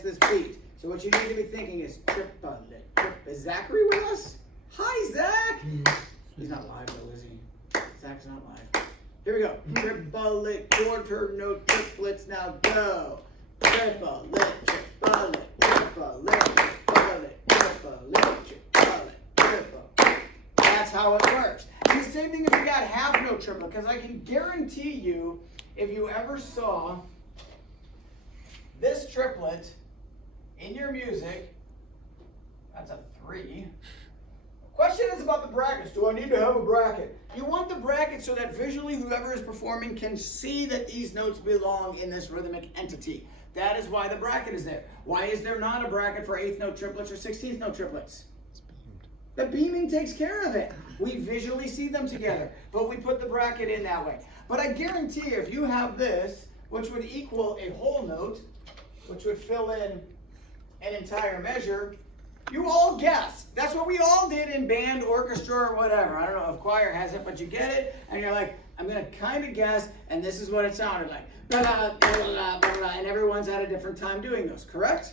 this beat. So what you need to be thinking is triplet. Is Zachary with us? Hi, Zach. He's not live though, is he? Zach's not live. Here we go. Triplet, quarter note triplets. Now go. Triplet, triplet, triplet, triplet, triplet, triplet, triplet. That's how it works. And the same thing if you got half note triplet, because I can guarantee you, if you ever saw this triplet in your music, that's a 3. Question is about the brackets. Do I need to have a bracket? You want the bracket so that visually whoever is performing can see that these notes belong in this rhythmic entity. That is why the bracket is there. Why is there not a bracket for 8th note triplets or 16th note triplets? It's beamed. The beaming takes care of it. We visually see them together, but we put the bracket in that way. But I guarantee you, if you have this, which would equal a whole note, which would fill in an entire measure, you all guess. That's what we all did in band, orchestra, or whatever. I don't know if choir has it, but you get it, and you're like, I'm going to kind of guess, and this is what it sounded like. Blah, blah, blah, blah, blah, blah, and everyone's at a different time doing those, correct?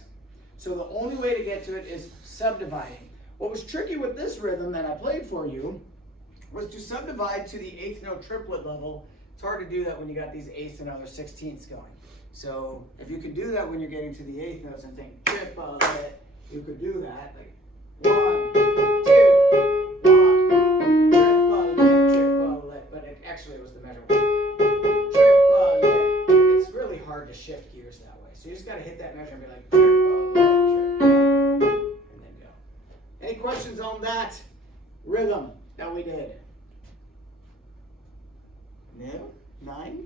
So the only way to get to it is subdividing. What was tricky with this rhythm that I played for you was to subdivide to the 8th note triplet level. It's hard to do that when you got these 8ths and other 16ths going. So if you could do that when you're getting to the 8th notes and think triplet, you could do that, like 1, 2, 1, triplet, but actually it was the measure 1. Triplet. It's really hard to shift gears that way. So you just got to hit that measure and be like triplet, and then go. Any questions on that rhythm that we did? No? 9?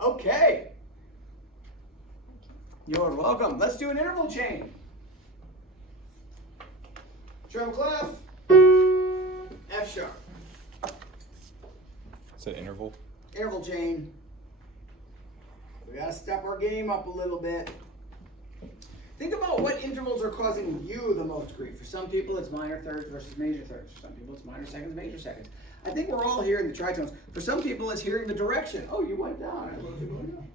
Okay. You're welcome. Let's do an interval chain. Treble clef, F sharp. Is that interval? Interval chain. We gotta step our game up a little bit. Think about what intervals are causing you the most grief. For some people, it's minor thirds versus major thirds. For some people, it's minor seconds, major seconds. I think we're all hearing the tritones. For some people, it's hearing the direction. Oh, you went down. I told you going down.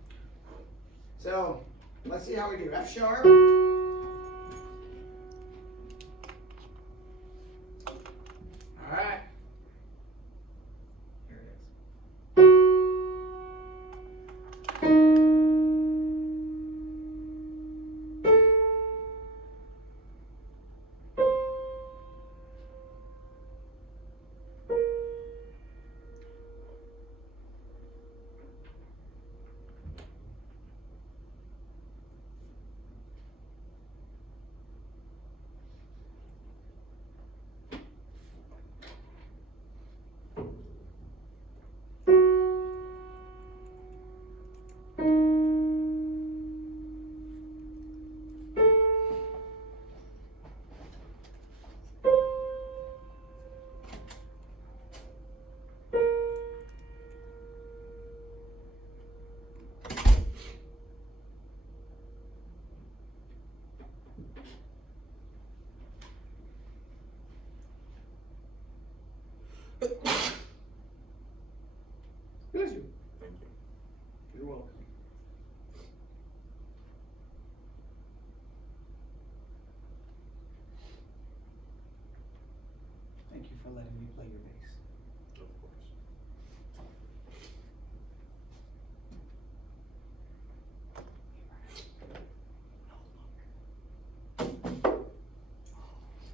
So, let's see how we do. F sharp. All right. Here it is. Bless you. Thank you. You're welcome. Thank you for letting me play your bass. Of course.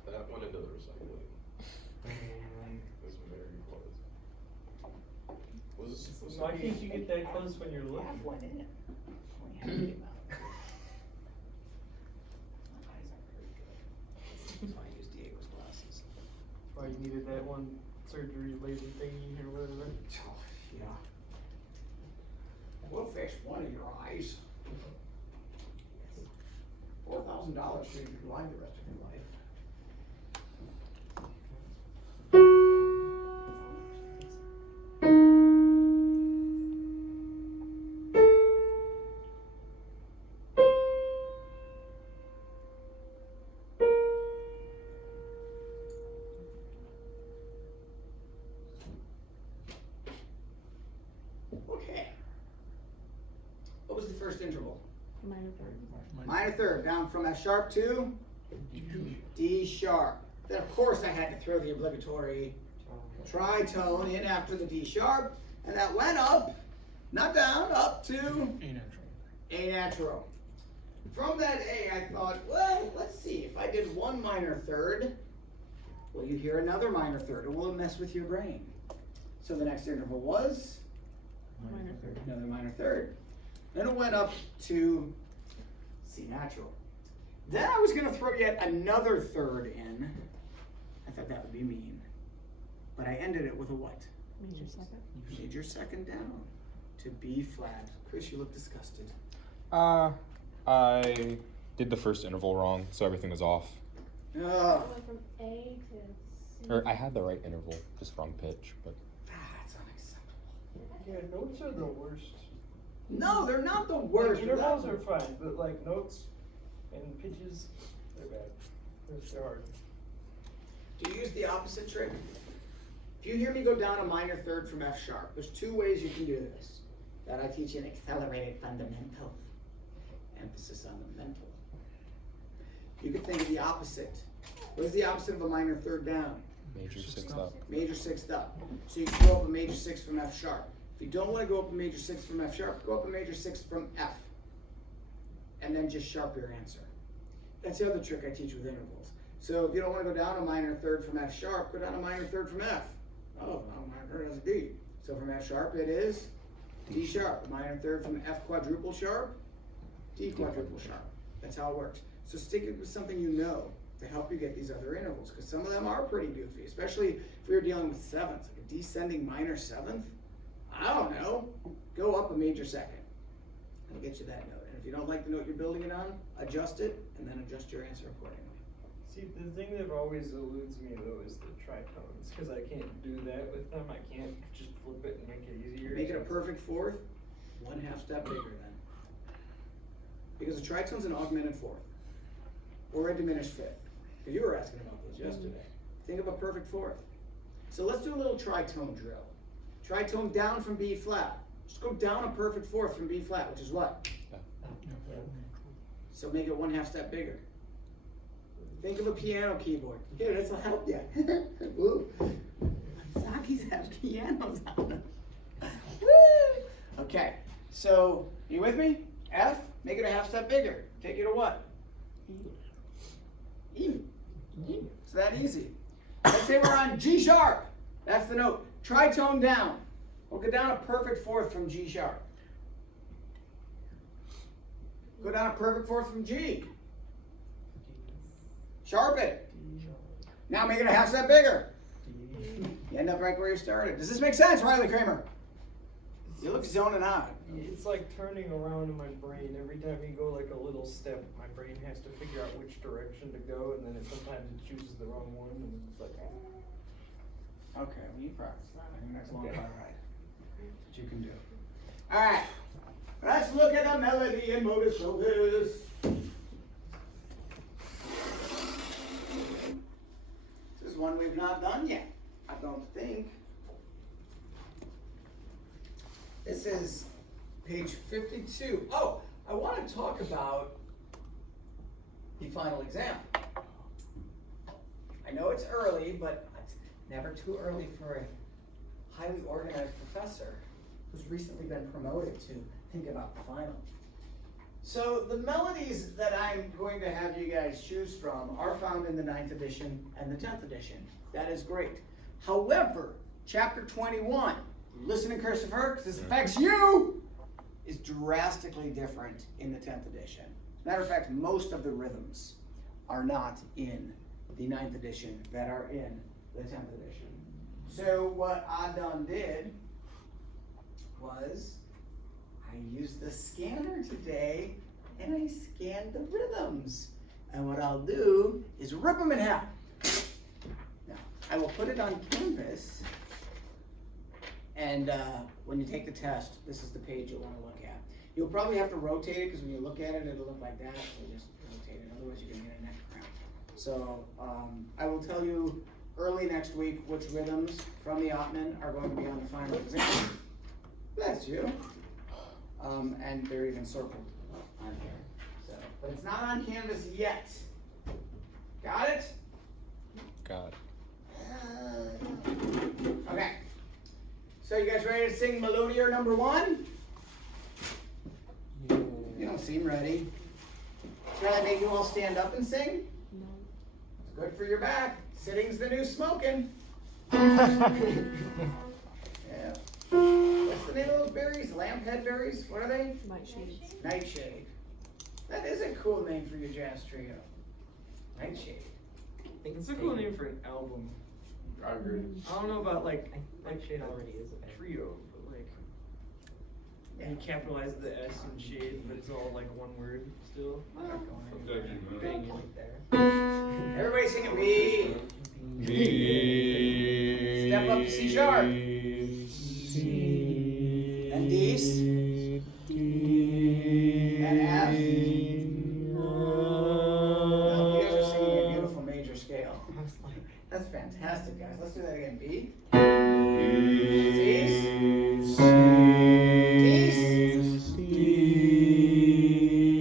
That went into the recycling. It's very close. Why can't you get that close when you're I have looking? one in it. Only have a big amount. My eyes aren't very good. So I use Diego's glasses. That's why you needed that one surgery laser thingy or whatever. Oh, yeah. We'll fix one of your eyes. $4,000 for you to lie the rest of your life. Okay. What was the first interval? Minor third. Minor third, down from F sharp to D sharp. Then of course I had to throw the obligatory tritone in after the D sharp, and that went up, not down, up to A natural. From that A, I thought, well, let's see, if I did one minor third, will you hear another minor third, or will it mess with your brain? So the next interval was Minor third. another minor third. Then it went up to C natural. Then I was gonna throw yet another third in. I thought that would be mean. But I ended it with a what? Major second. Major second down to B flat. Chris, you look disgusted. I did the first interval wrong, so everything was off. Ugh. Went from A to C. Or I had the right interval, just wrong pitch, but That's unacceptable. Yeah, notes are the worst. No, they're not the Like, worst. intervals are fine, but like notes and pitches, they're bad. They're hard. Do you use the opposite trick? If you hear me go down a minor third from F sharp, there's two ways you can do this. That I teach in accelerated fundamental. Emphasis on the mental. You can think of the opposite. What is the opposite of a minor third down? major sixth up. Major sixth up. So you can go up a major sixth from F sharp. If you don't want to go up a major sixth from F sharp, go up a major sixth from F. And then just sharp your answer. That's the other trick I teach with intervals. So if you don't want to go down a minor third from F sharp, go down a minor third from F. Oh, well, minor third has a D. So from F sharp it is D sharp. A minor third from F quadruple sharp, D quadruple sharp. That's how it works. So stick it with something you know to help you get these other intervals, because some of them are pretty goofy, especially if we were dealing with sevenths, like a descending minor seventh. I don't know. Go up a major second. It'll get you that note. And if you don't like the note you're building it on, adjust it and then adjust your answer accordingly. See, the thing that always eludes me though is the tritones, because I can't do that with them. I can't just flip it and make it easier. Make it a perfect fourth, 1/2 step bigger then. Because a tritone's an augmented fourth, or a diminished fifth. Because you were asking about those yesterday. Think of a perfect fourth. So let's do a little tritone drill. Tritone down from B flat. Just go down a perfect fourth from B flat, which is what? So make it 1/2 step bigger. Think of a piano keyboard. Here, this will help you. Woo. Sakis have pianos on them. Woo. Okay, so you with me? F, make it a 1/2 step bigger. Take you to what? E. It's that easy. Let's say we're on G sharp. That's the note. Tritone down. We'll go down a perfect fourth from G sharp. Go down a perfect fourth from G. Sharp it. Now make it a 1/2 step bigger. You end up right where you started. Does this make sense, Riley Kramer? You look zoning out. It's like turning around in my brain. Every time you go like a little step, my brain has to figure out which direction to go, and then sometimes it chooses the wrong one, and it's like, Okay, well you practice that. I think that's a long Okay. car ride. That's what you can do. Alright, let's look at the melody and motor shoulders. This is one we've not done yet, I don't think. This is page 52. Oh, I want to talk about the final exam. I know it's early, but it's never too early for a highly organized professor who's recently been promoted to think about the final. So the melodies that I'm going to have you guys choose from are found in the 9th edition and the 10th edition. That is great. However, chapter 21, listen, Christopher, because this affects you, is drastically different in the 10th edition. As a matter of fact, most of the rhythms are not in the 9th edition that are in the 10th edition. So what I done did was I used the scanner today and I scanned the rhythms. And what I'll do is rip them in half. Now, I will put it on canvas, and when you take the test, this is the page you'll want to look at. You'll probably have to rotate it, because when you look at it, it'll look like that, so just rotate it, otherwise you're going to get a neck cramp. So I will tell you early next week which rhythms from the Ottman are going to be on the final exam. Bless you. And they're even circled on here. So but it's not on canvas yet. Got it? God. Okay. So you guys ready to sing Melodier number 1? You don't seem ready. Should I make you all stand up and sing? No. It's good for your back. Sitting's the new smoking. Yeah. What's the name of those berries? Lamphead berries? What are they? Nightshades. Nightshade. That is a cool name for your jazz trio. Nightshade. It's a cool name for an album. I agree. I don't know about like Nightshade already is a band. trio, but like Yeah. you capitalize the S in shade, but it's all like one word still. Bang it right there. Everybody singing B. B. Step up to C sharp. And D's. And F. Now, you guys are singing a beautiful major scale. I was like, That's fantastic, guys. Let's do that again. B.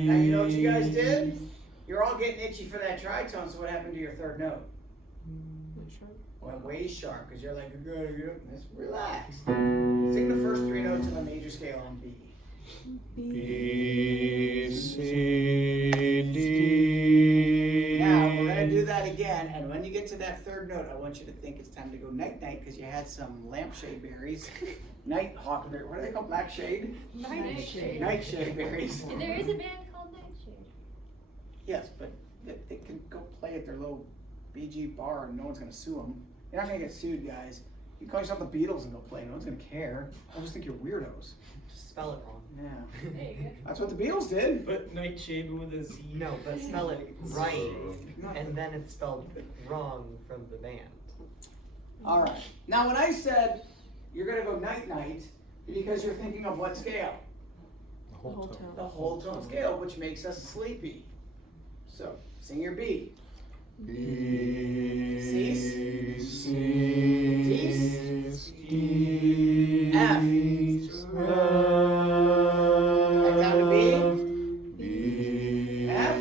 Now you know what you guys did? You're all getting itchy for that tritone, so what happened to your third note? Not sure. Went way sharp, because you're like, you're good, just relax. Sing the first 3 notes of a major scale on B. B, C, D. Now, we're going to do that again, and when you get to that third note, I want you to think it's time to go night-night, because you had some lampshade berries. Nighthawk berry, what are they called? Black shade? Nightshade. Nightshade berries. And there is a band called Nightshade. Yes, but they can go play at their little BG bar and no one's gonna sue them. You're not gonna get sued, guys. You call yourself the Beatles and go play, no one's gonna care. They'll just think you're weirdos. just spell it wrong. Yeah. There you go. That's what the Beatles did. But Nightshade with a Z. No, but spell it right, and then it's spelled wrong from the band. All right. Now, when I said you're gonna go night-night, because you're thinking of what scale? The whole tone. The whole tone scale, which makes us sleepy. So, sing your B. B, C's. C, D's. D, F. Back down to B. B, F.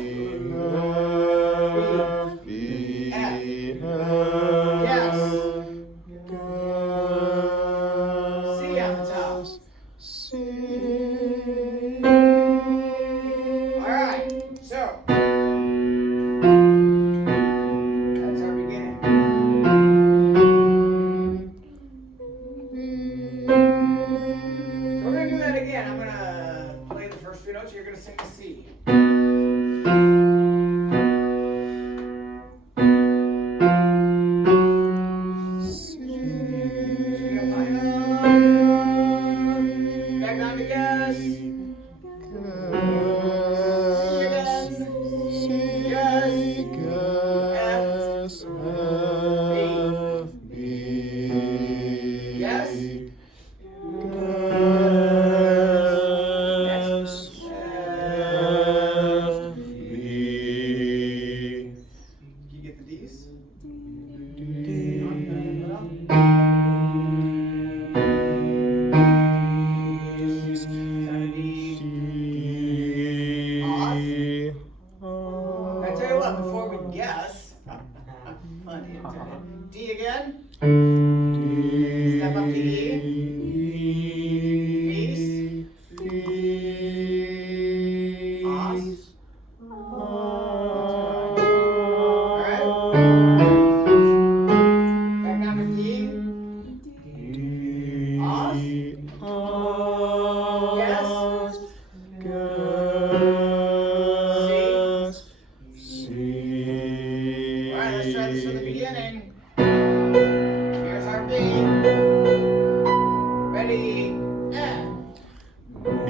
B, F. Yes. C on the top. C. All right. So. That's our beginning. So we're gonna do that again. I'm gonna play the first 3 notes. You're gonna sing the C. Back down to yes. Yes. Next. Can you get the D's? I tell you what, before we guess, funny, internet. D again. Step up to E. Face. Os. Alright. Back down to D. Os. Yes. Alright, let's try this from the beginning. Here's our B. Ready, and. B,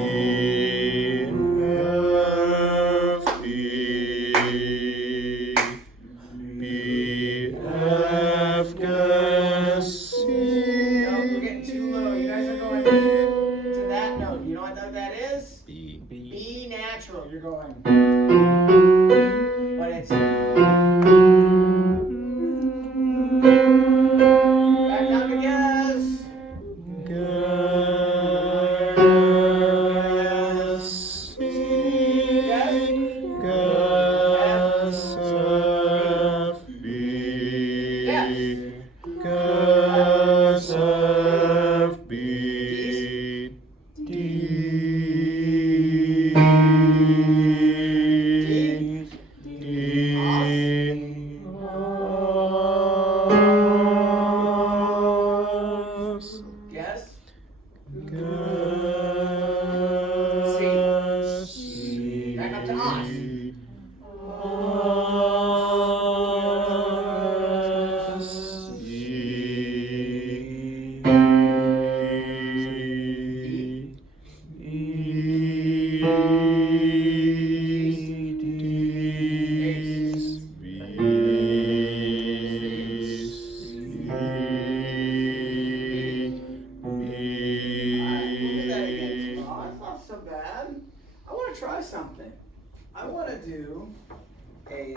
a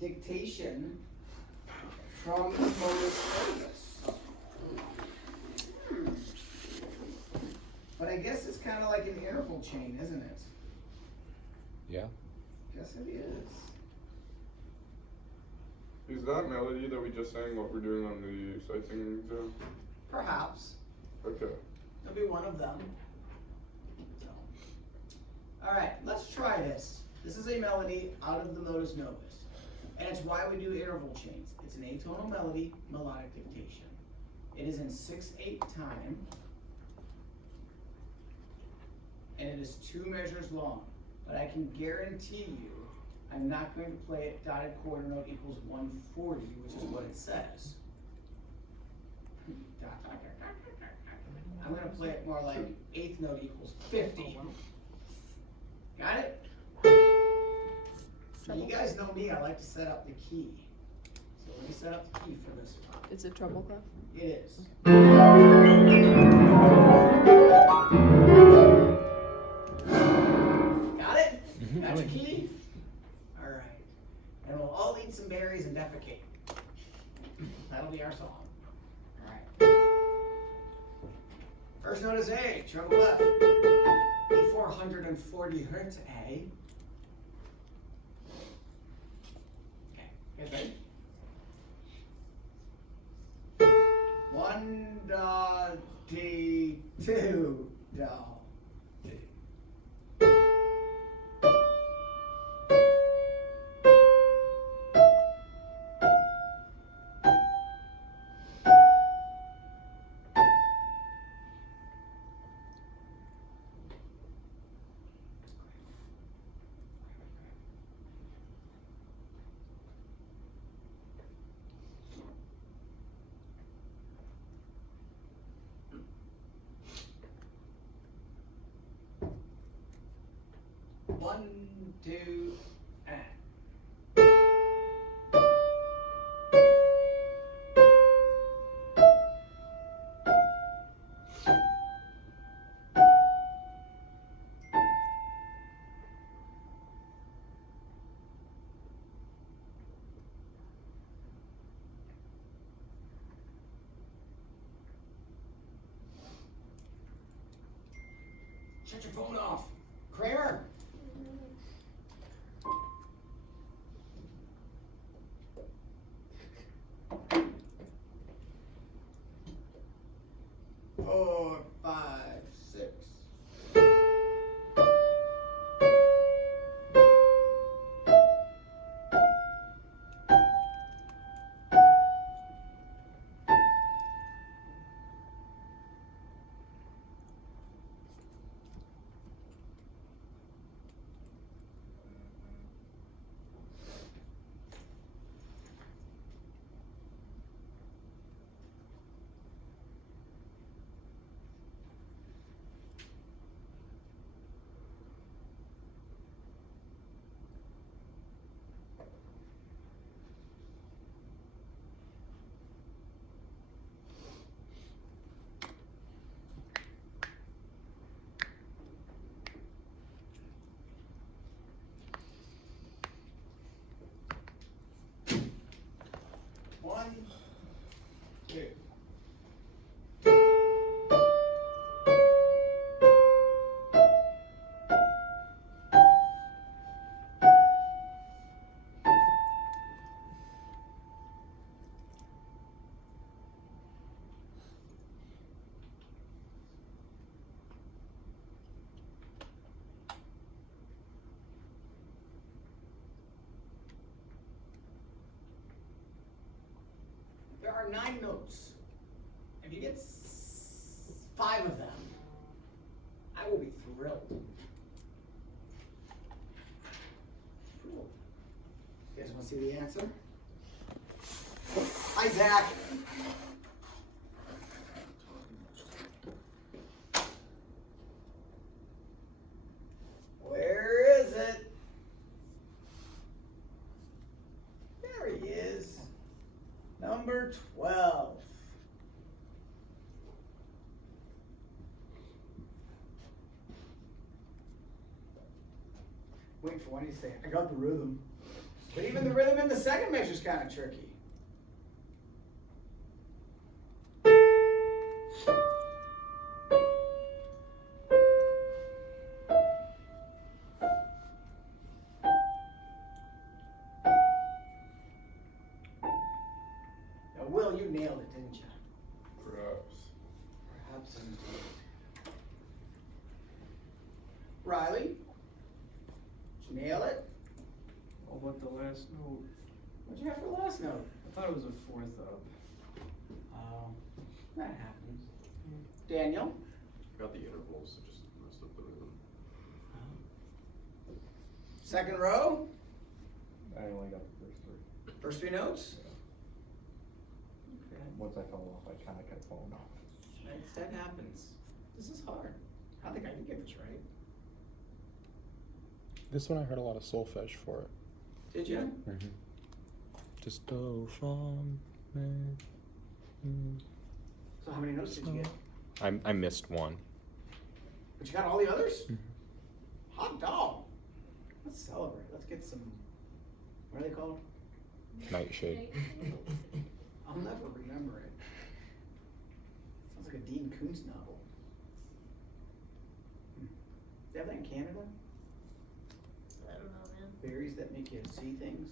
dictation from the modus novus. But I guess it's kind of like an interval chain, isn't it? Yeah. Yes, it is. Is that melody that we just sang what we're doing on the sight singing exam? Perhaps. Okay. It'll be one of them. So. All right, let's try this. This is a melody out of the modus novus. And it's why we do interval chains. It's an atonal melody, melodic dictation. It is in 6/8 time. And it is 2 measures long. But I can guarantee you, I'm not going to play it dotted quarter note equals 140, which is what it says. I'm going to play it more like 8th note equals 50. Got it? So you guys know me, I like to set up the key. So let me set up the key for this one. Is it treble clef? It is. Got it? Got your key? Alright. And we'll all eat some berries and defecate. That'll be our song. Alright. First note is A, treble clef. E440 hertz A. Okay, you guys ready? 1 da D 2 da D. One, two, and. Shut your phone off. Kramer. Four, 5, 6. One, two. There are 9 notes. If you get 5 of them, I will be thrilled. Cool. You guys want to see the answer? Hi, Zach. Where is it? There he is. Number 12. Wait for one to say, I got the rhythm. But even the rhythm in the second measure is kind of tricky. Now, Will, you nailed it, didn't you? Perhaps. Perhaps indeed. Riley, did you nail it? Oh, what the last note? What'd you have for the last note? I thought it was a fourth up. Oh, that happens. Daniel? Got the intervals, so just messed up the rhythm. Second row, I only got the first three. first three notes? Okay. Once I fell off, I kind of kept falling off. That happens. This is hard. I think I can get this right. This one I heard a lot of solfege for it. Did you? Mm-hmm. Just do from me. So how many notes did you get? I missed one. But you got all the others? Mhm. Hot dog. Let's celebrate. Let's get some, what are they called? Nightshade. I'll never remember it. Sounds like a Dean Koontz novel. They have that in Canada? I don't know, man. Berries that make you see things?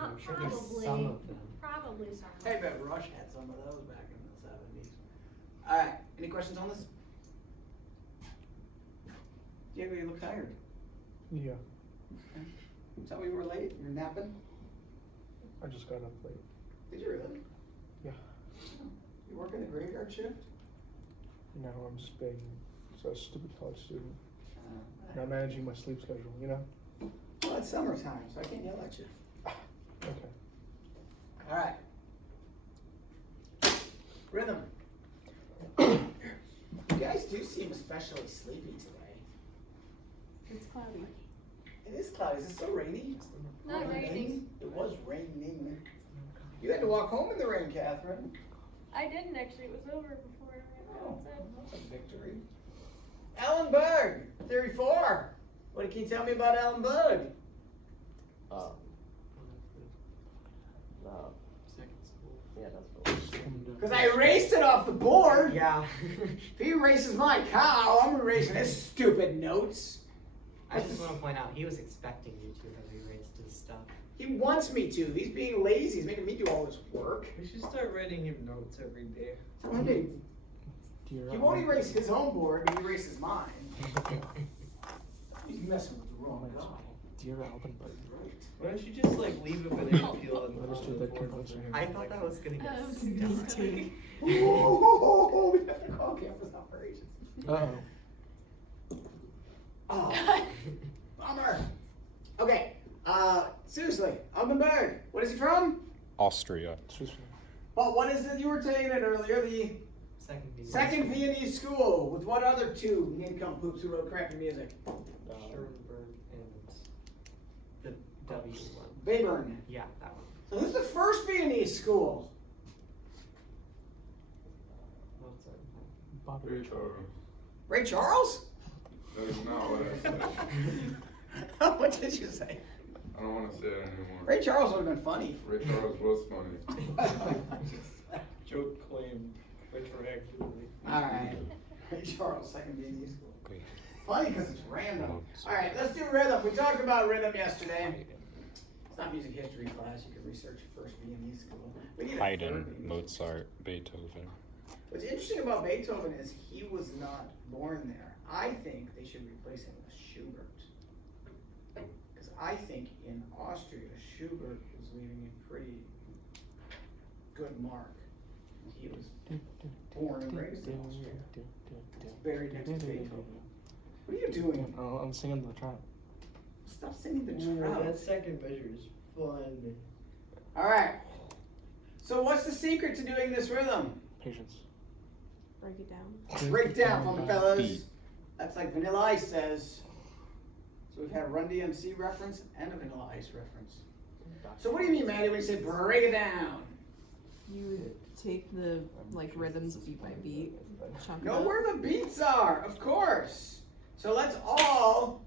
I'm sure there's Probably. some of them. Probably some. I bet Rush had some of those back in the 70s. Alright, any questions on this? Diego, you look tired. Yeah, Is that why you were late? You're napping? I just got up late. Did you really? Yeah. You working the graveyard shift? Now I'm just being so stupid college student. Uh, Not managing my sleep schedule, you know? Well, it's summertime, so I can't yell at you. Okay. Alright. Rhythm. You guys do seem especially sleepy today. It's cloudy. It is cloudy. Is it still rainy? Not raining. It was raining. You had to walk home in the rain, Catherine. I didn't actually. It was over before I Oh, went outside. that's a victory. Alan Berg, Theory 4. What can you tell me about Alan Berg? Second school. Yeah, that's what. Because I erased it off the board. Yeah. If he erases my cow, I'm erasing his stupid notes. I just want to point out, he was expecting you to have erased his stuff. He wants me to. He's being lazy. He's making me do all this work. We should start writing him notes every day. So one day, Dear he won't erase his own board, but he erases mine. He's messing with the wrong guy. Dear Aldenberg. Why don't you just like leave a banana peel and Let us do on the that board? compulsory. I thought that was gonna get Oh, stuck. Oh, we have to call campus operations. Uh-oh. Oh, bummer. Okay, seriously, Aldenberg, what is he from? Austria. Well, what is it you were saying it earlier? The second Viennese school. With what other two nincompoops who wrote crappy music? Schoenberg and the W one. Webern. Yeah, that one. So who's the first Viennese school? Mozart. Beethoven. Ray Charles? That is not what I said. What did you say? I don't want to say it anymore. Ray Charles would have been funny. Ray Charles was funny. Joke claimed retroactively. Alright. Ray Charles, second Viennese school. Great. Funny because it's random. Alright, let's do rhythm. We talked about rhythm yesterday. It's not music history class. You can research your first Viennese school. We need a Haydn, third Viennese. Mozart, Beethoven. What's interesting about Beethoven is he was not born there. I think they should replace him with Schubert. Because I think in Austria, Schubert was leaving a pretty good mark. He was born and raised in Austria. He's buried next to Beethoven. What are you doing? Oh, I'm singing the trout. Stop singing the Ooh, trout. that second measure is fun. Alright. So what's the secret to doing this rhythm? Patience. Break it down. Break down for me, fellas. Beat. That's like Vanilla Ice says. So we've had a Run DMC reference and a Vanilla Ice reference. So what do you mean, Maddie, when you say break it down? You would take the like rhythms beat by beat, chunk it Know up. where the beats are, of course. So let's all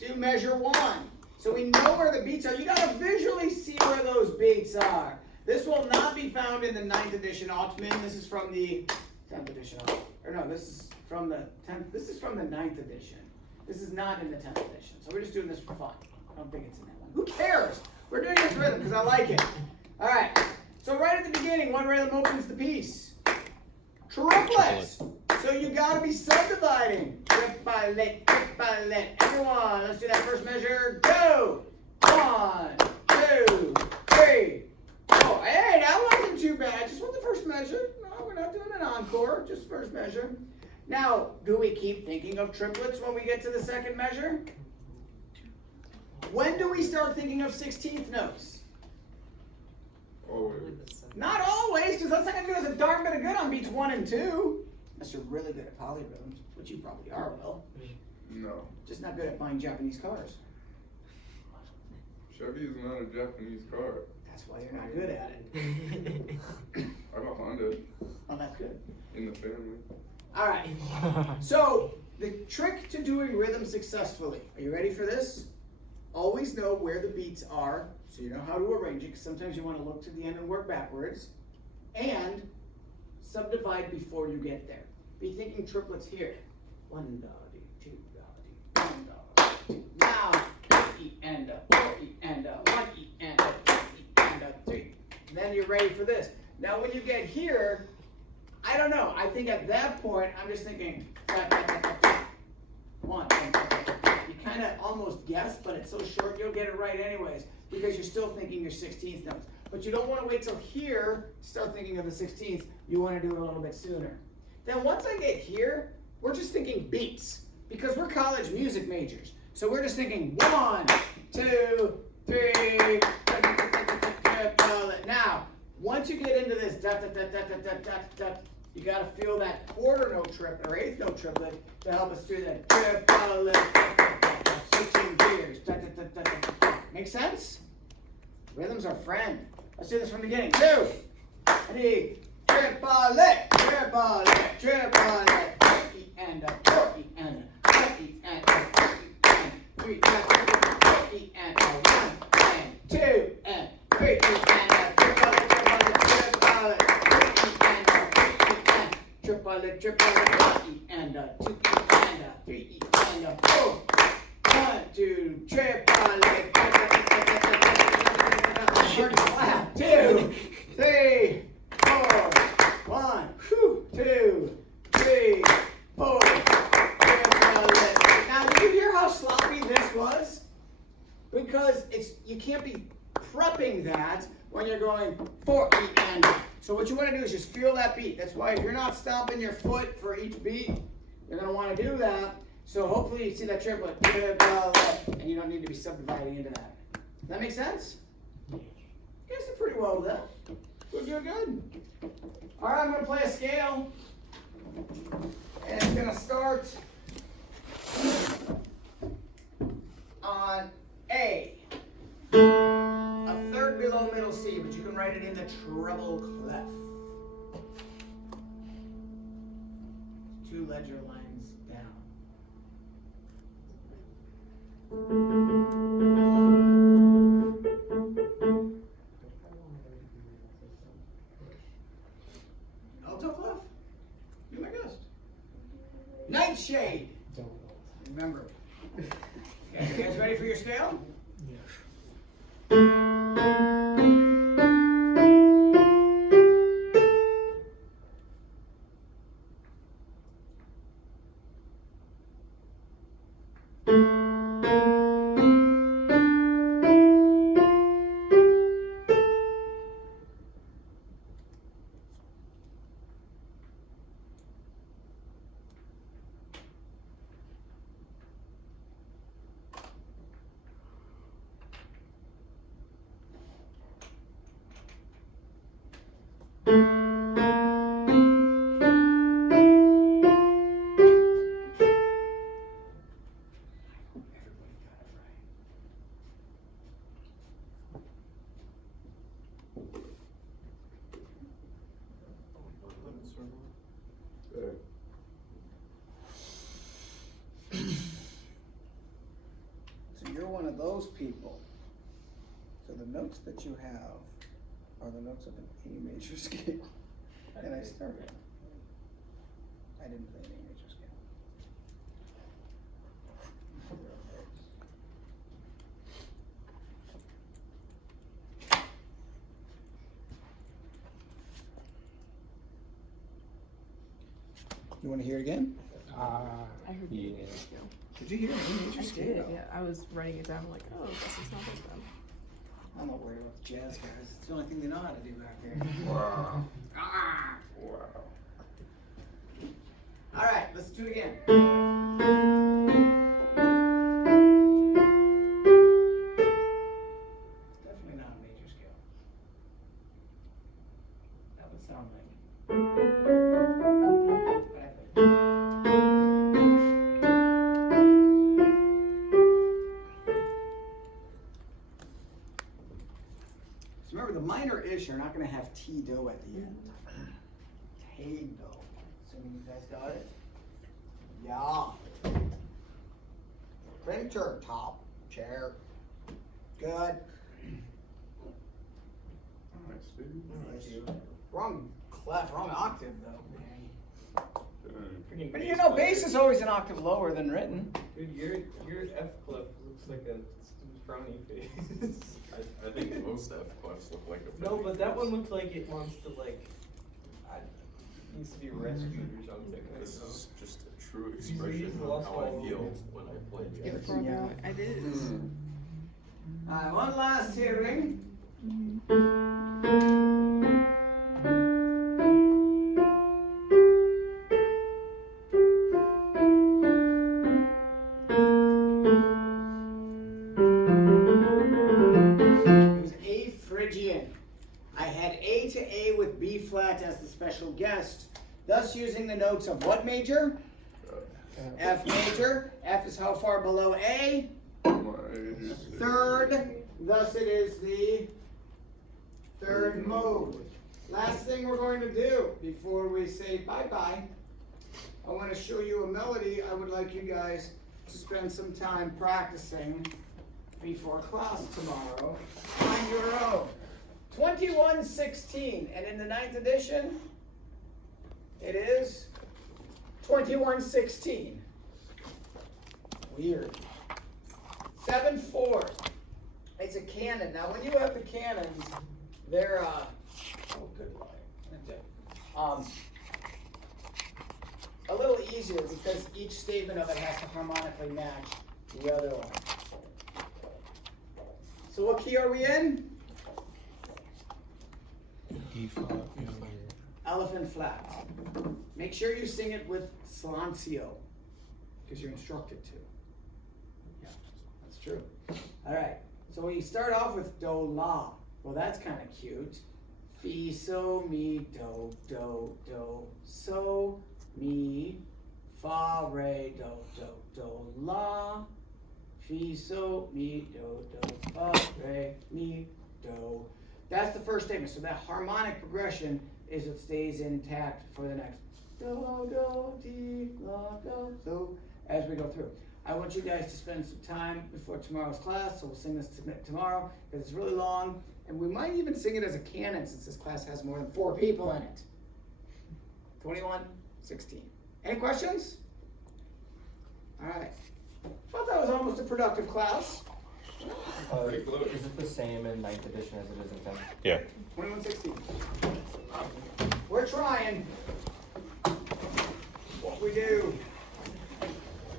do measure one. So we know where the beats are. You gotta visually see where those beats are. This will not be found in the 9th edition Altman. This is from the 10th edition. Or no, this is from the 10th. This is from the 9th edition. This is not in the 10th edition. So we're just doing this for fun. I don't think it's in that one. Who cares? We're doing this rhythm because I like it. All right. So right at the beginning, one rhythm opens the piece. Triplets. So you gotta be subdividing. Triplet, triplet. Everyone, let's do that first measure. Go. 1, 2, 3, 4. Hey, that wasn't too bad. Just with the first measure. No, we're not doing an encore. Just first measure. Now, do we keep thinking of triplets when we get to the second measure? When do we start thinking of 16th notes? Always. Not always, because that's not going to do us a darn bit of good on beats 1 and 2. Unless you're really good at polyrhythms, which you probably are, Will. No. Just not good at buying Japanese cars. Chevy is not a Japanese car. That's why you're not good at it. I got Honda Oh, that's good. in the family. All right. So, the trick to doing rhythm successfully. Are you ready for this? Always know where the beats are, so you know how to arrange it, because sometimes you want to look to the end and work backwards. And subdivide before you get there. Be thinking triplets here. 1 dotty, 2 dotty, 1 dotty, 2. Now, E and a, 4 E and a, 1 E and a, 2 E and a, 3. And then you're ready for this. Now when you get here, I don't know. I think at that point, I'm just thinking, 1. You kind of almost guess, but it's so short you'll get it right anyways, because you're still thinking your 16th notes. But you don't want to wait till here to start thinking of the 16th. You want to do it a little bit sooner. Then once I get here, we're just thinking beats, because we're college music majors. So we're just thinking 1, 2, 3. Now, once you get into this dot, dot, dot, dot, dot, dot, dot, you got to feel that quarter note triplet or 8th note triplet to help us through that triplet. Switching gears. Dot, dot, dot, dot, dot, dot. Make sense? Rhythm's our friend. Let's do this from the beginning. 2, 3, triplet, triplet, triplet. 4 E and a, 4 E and a, 5 E and a, 3 E and 4 E and a, 1 and 2 and 3 E and a, triplet, triplet, triplet, triplet, triplet, 1 E and a, 2 E and a, 3 E and a, 4. 1, 2, triplet. Clap. 2, 3, 4. 1, 2, 3, 4. Now, did you hear how sloppy this was? Because you can't be prepping that when you're going 4 E and. So what you want to do is just feel that beat. That's why if you're not stomping your foot for each beat, you're going to want to do that. So hopefully you see that triplet, and you don't need to be subdividing into that. Does that make sense? You guys did pretty well with that. We're doing good. All right, I'm going to play a scale. And it's going to start on A. A third below middle C, but you can write it in the treble clef. 2 ledger lines down. Alto clef? Be my guest. Nightshade. Remember. Okay, you guys ready for your scale? of those people. So the notes that you have are the notes of an A major scale. And I started. I didn't play an A major scale. You want to hear it again? I heard the Yeah. major scale. Did you hear an A major I scale? did, yeah. I was writing it down, I'm like, oh, I guess it's not this bad. I'm not worried about the jazz guys. It's the only thing they know how to do back here. Wow. Ah! Wow. All right, let's do it again. Definitely not a major scale. That would sound like. So remember, the minor-ish are not going to have T-do at the end. T-do. Assuming you guys got it? Yeah. Printer top chair. Good. Nice, dude. Wrong clef, wrong octave though. Dang. But you know, bass is always an octave lower than written. Dude, your F clef looks like a frowny face. I think most F clefs look like a. No, but that one looks like it wants to needs to be rescued or something. I This don't know. is just a true He's expression of lost how all I feel of it. when I play Give it jazz. for a moment. It is. Alright, one last hearing. It was A Phrygian. I had A to A with B flat as the special guest, thus using the notes of what major? F major. F is how far below A? Third. Thus it is the third mode. Last thing we're going to do before we say bye-bye, I want to show you a melody I would like you guys to spend some time practicing before class tomorrow on your own. 2116, and in the 9th edition, it is 2116. Weird. 7/4. It's a canon. Now, when you have the canons, they're oh, good lord. That's it. A little easier because each statement of it has to harmonically match the other one. So, what key are we in? E flat. Elephant flat. Make sure you sing it with silencio, because you're instructed to. Yeah, that's true. All right. So we start off with do la. Well, that's kind of cute. Fi so mi do do do so mi fa re do do do la. Fi so mi do do fa re mi do. That's the first statement. So that harmonic progression is what stays intact for the next do do ti la do so as we go through. I want you guys to spend some time before tomorrow's class, so we'll sing this tomorrow because it's really long, and we might even sing it as a canon since this class has more than 4 people in it. 2116. Any questions? All right. Thought that was almost a productive class. Is it the same in 9th edition as it is in 10th? Yeah. 2116. We're trying. What we do.